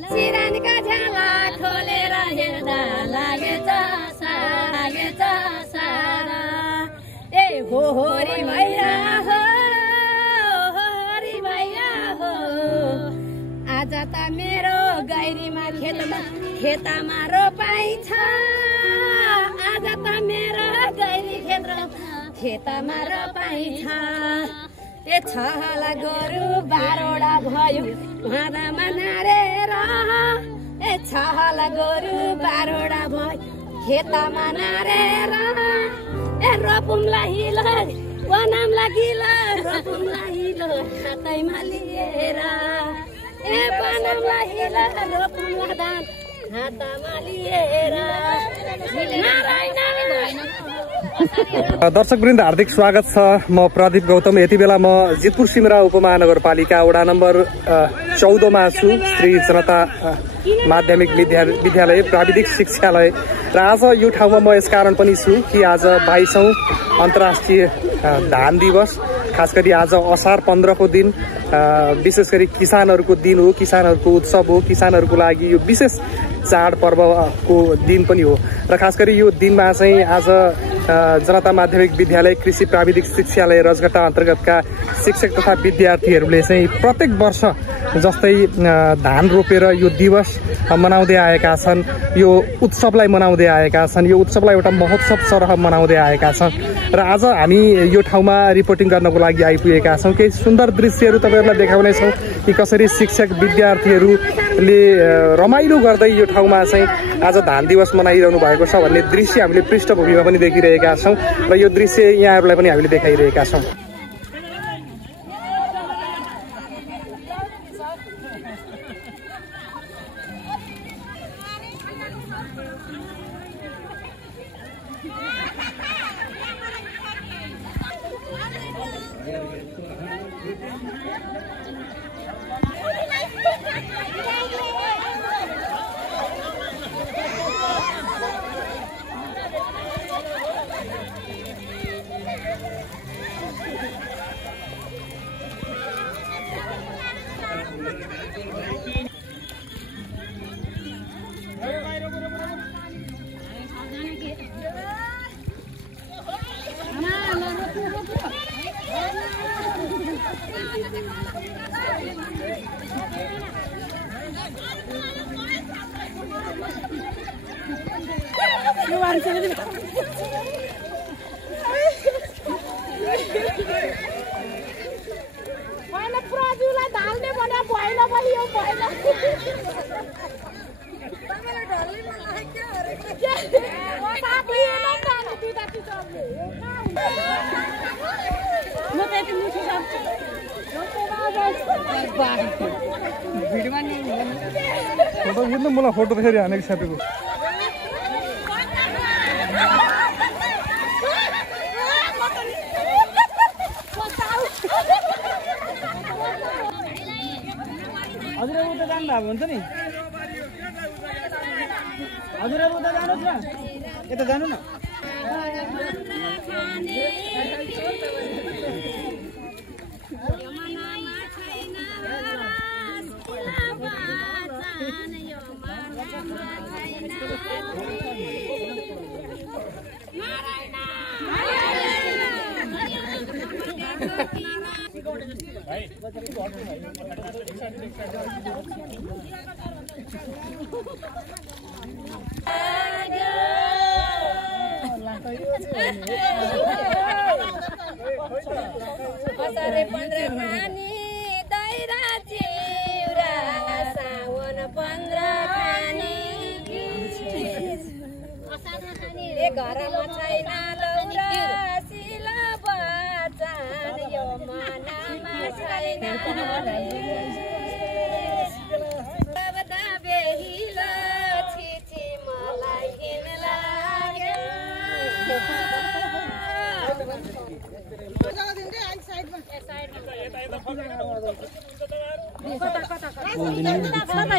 सिरानीका झ्याला खोलेर हेर्दा लागेछ सारा ए होरी भैया हो होरी भैया हो आज त मेरो गैरीमा खेतमा रोपाइ छ आज त मेरो गैरी खेतमा रोपाइ छ ए छहला गोरु 12वटा भयो भाँदामा नारेर ए छहला गोरु 12वटा भयो खेतमा नारेर ए रोपुमला हिलो बनामला गिलो रोपुमला हिलो हातैमा लिएर ए बनामला हिलो रोपुमला धान हातमा लिएर दर्शकवृन्द हार्दिक स्वागत छ। म प्रदीप गौतम। यति बेला म जितपुर सिमरा उपमहानगरपालिका वडा नम्बर 14 मा छु, श्री जनता माध्यमिक विद्यालय प्राविधिक शिक्षालय। र आज यो ठाउँमा म यस कारण पनि छु कि आज 22औं अन्तर्राष्ट्रिय धान दिवस, खास गरी आज असार 15 को दिन विशेष गरी किसानहरूको दिन हो, किसानहरूको उत्सव हो, किसानहरूको लागि यो विशेष चाड पर्वको दिन पनि हो। र खास गरी यो दिनमा चाहिँ आज जनता माध्यमिक विद्यालय कृषि प्राविधिक शिक्षालय रजगट्टा अन्तर्गतका शिक्षक तथा विद्यार्थीहरूले चाहिँ प्रत्येक वर्ष जस्तै धान रोपेर यो दिवस मनाउँदै आएका छन्, यो उत्सवलाई मनाउँदै आएका छन्, यो उत्सवलाई एउटा महोत्सव सरह मनाउँदै आएका छन्। र आज हामी यो ठाउँमा रिपोर्टिङ गर्नको लागि आइपुगेका छौँ। केही सुन्दर दृश्यहरू तपाईँहरूलाई देखाउनेछौँ कि कसरी शिक्षक विद्यार्थीहरूले रमाइलो गर्दै यो ठाउँमा चाहिँ आज धान दिवस मनाइरहनु भएको छ भन्ने दृश्य हामीले पृष्ठभूमिमा पनि देखिरहेका छौँ र यो दृश्य यहाँहरूलाई पनि हामीले देखाइरहेका छौँ। मलाई फोटो फेरि हानेको छापेको हजुरहरु उता जानु भएको हुन्छ नि, हजुरहरु उता जानुहोस् न, यता जानु न। असारे 15 खानी दाइरा चिउरा सावन 15 खानी ए घरमा छैन लौरा सिला बचान यो मनमा छैन बदा बेहिला छिछि मलाई किन लाग्यो साइडमा